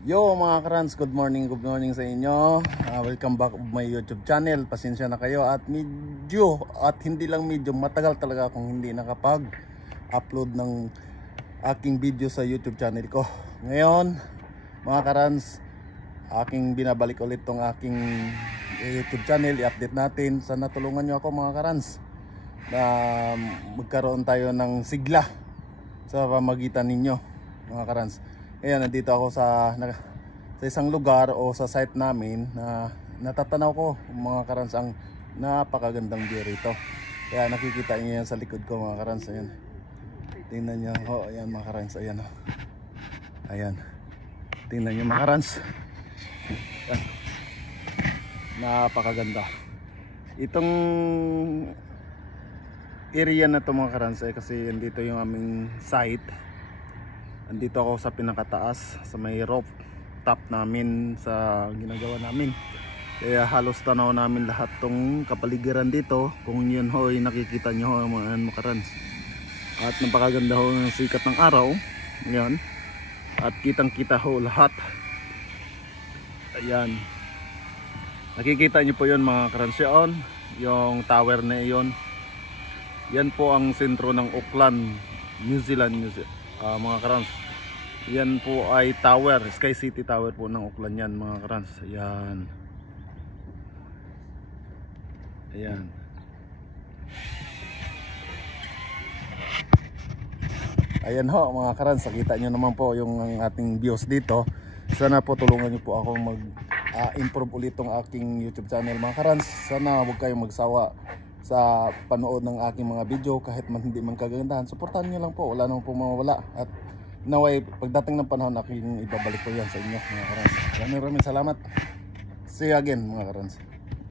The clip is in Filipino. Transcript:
Yo mga karans, good morning sa inyo. Welcome back to my YouTube channel. Pasensya na kayo at hindi lang medyo matagal talaga akong hindi nakapag-upload ng aking video sa YouTube channel ko. Ngayon mga karans, aking binabalik ulit tong aking YouTube channel. I-update natin. Sana tulungan nyo ako mga karans na magkaroon tayo ng sigla sa pamagitan ninyo mga karans. Ayan, nandito ako sa isang lugar o sa site namin na natatanaw ko mga karans ang napakagandang view rito. Kaya nakikita niyo yan sa likod ko mga karans. Ayan, tingnan nyo. Ayan mga karans. Ayan, ayan, tingnan nyo mga karans. Ayan. Napakaganda itong area na to mga karans kasi andito yung aming site. Andito ako sa pinakataas sa may roof top namin sa ginagawa namin. Kaya halos tanaw namin lahat tong kapaligiran dito. Kung yun ho ay nakikita nyo ho mga karans. At napakaganda ho ng sikat ng araw. Ayan. At kitang kita ho lahat. Ayan. Nakikita nyo po yun mga karans yun. Yung tower na yun. Yan po ang sentro ng Auckland, New Zealand, mga karans. Yan po ay tower, Sky City Tower po ng Auckland yan mga karans. Ayan. Ayan. Ayan ho mga karans, nakita nyo naman po yung ating views dito. Sana po tulungan nyo po ako mag-improve ulit tong aking YouTube channel mga karans. Sana huwag kayong magsawa sa panood ng aking mga video kahit hindi man kagandahan. Suportahan nyo lang po, wala nang po mawawala. At naway pagdating ng panahon aking ibabalik ko yan sa inyo mga karans. Maraming salamat. See you again mga karans.